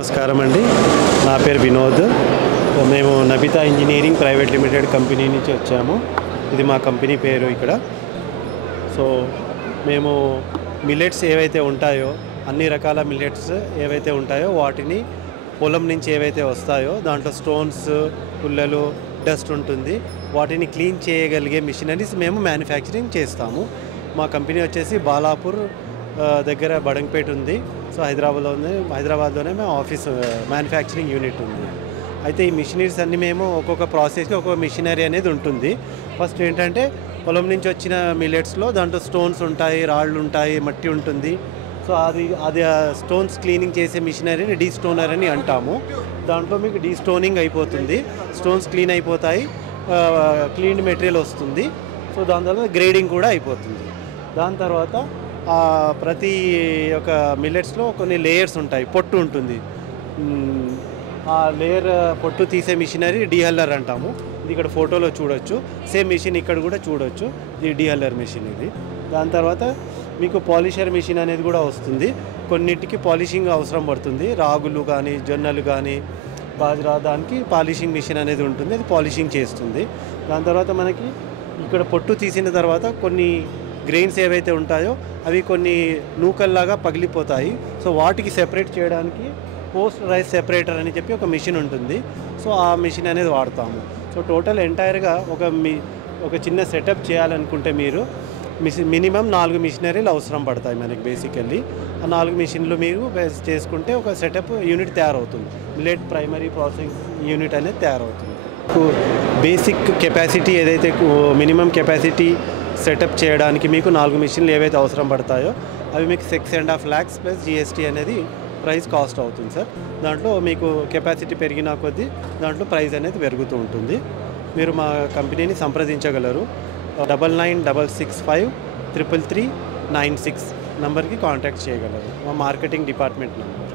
నమస్కారం అండి. నా పేరు వినోద్. మేము నబితా ఇంజనీరింగ్ ప్రైవేట్ లిమిటెడ్ కంపెనీ నుంచి వచ్చాము. ఇది మా కంపెనీ పేరు ఇక్కడ. సో మేము మిల్లెట్స్ ఏవైతే ఉంటాయో, అన్ని రకాల మిల్లెట్స్ ఏవైతే ఉంటాయో వాటిని పొలం నుంచి ఏవైతే వస్తాయో దాంట్లో స్టోన్స్, పుల్లలు, డస్ట్ ఉంటుంది. వాటిని క్లీన్ చేయగలిగే మిషనరీస్ మేము మ్యానుఫ్యాక్చరింగ్ చేస్తాము. మా కంపెనీ వచ్చేసి బాలాపూర్ దగ్గర బడంగపేట ఉంది. సో హైదరాబాద్లోనే మేము ఆఫీస్ మ్యానుఫ్యాక్చరింగ్ యూనిట్ ఉంది. అయితే ఈ మిషనరీస్ అన్నీ మేము ఒక్కొక్క ప్రాసెస్కి ఒక్కొక్క మిషనరీ అనేది ఉంటుంది. ఫస్ట్ ఏంటంటే పొలం నుంచి వచ్చిన మిల్లెట్స్లో దాంట్లో స్టోన్స్ ఉంటాయి, రాళ్ళు ఉంటాయి, మట్టి ఉంటుంది. సో అది స్టోన్స్ క్లీనింగ్ చేసే మిషనరీని డీస్టోనర్ అని అంటాము. దాంట్లో మీకు డీస్టోనింగ్ అయిపోతుంది, స్టోన్స్ క్లీన్ అయిపోతాయి, క్లీన్డ్ మెటీరియల్ వస్తుంది. సో దాని తర్వాత గ్రేడింగ్ కూడా అయిపోతుంది. దాని తర్వాత ప్రతి ఒక్క మిల్లెట్స్లో కొన్ని లేయర్స్ ఉంటాయి, పొట్టు ఉంటుంది. ఆ లేయర్ పొట్టు తీసే మిషనరీ డీహల్లర్ అంటాము. ఇది ఇక్కడ ఫోటోలో చూడొచ్చు. సేమ్ మిషన్ ఇక్కడ కూడా చూడొచ్చు. ఇది డీహల్లర్ మిషన్ ఇది. దాని తర్వాత మీకు పాలిషర్ మిషన్ అనేది కూడా వస్తుంది. కొన్నిటికి పాలిషింగ్ అవసరం పడుతుంది. రాగులు కానీ, జొన్నలు కానీ, బాజ్రా, దానికి పాలిషింగ్ మిషన్ అనేది ఉంటుంది. అది పాలిషింగ్ చేస్తుంది. దాని తర్వాత మనకి ఇక్కడ పొట్టు తీసిన తర్వాత కొన్ని గ్రెయిన్స్ ఏవైతే ఉంటాయో అవి కొన్ని నూకల్లాగా పగిలిపోతాయి. సో వాటికి సెపరేట్ చేయడానికి పోస్ట్ రైస్ సెపరేటర్ అని చెప్పి ఒక మిషన్ ఉంటుంది. సో ఆ మిషన్ అనేది వాడతాము. సో టోటల్ ఎంటైర్గా ఒక చిన్న సెటప్ చేయాలనుకుంటే మీరు మినిమం 4 మిషనరీలు అవసరం పడతాయి మనకి. బేసికల్లీ ఆ 4 మిషన్లు మీరు చేసుకుంటే ఒక సెటప్ యూనిట్ తయారవుతుంది. మిల్లెట్ ప్రైమరీ ప్రాసెసింగ్ యూనిట్ అనేది తయారవుతుంది. బేసిక్ కెపాసిటీ ఏదైతే మినిమం కెపాసిటీ సెటప్ చేయడానికి మీకు 4 మిషన్లు ఏవైతే అవసరం పడతాయో అవి మీకు 6.5 lakhs ప్లస్ జిఎస్టీ అనేది ప్రైస్ కాస్ట్ అవుతుంది సార్. దాంట్లో మీకు కెపాసిటీ పెరిగిన కొద్దీ దాంట్లో ప్రైస్ అనేది పెరుగుతూ ఉంటుంది. మీరు మా కంపెనీని సంప్రదించగలరు. 9966533396 నంబర్కి కాంటాక్ట్ చేయగలరు. మా మార్కెటింగ్ డిపార్ట్మెంట్ నెంబర్.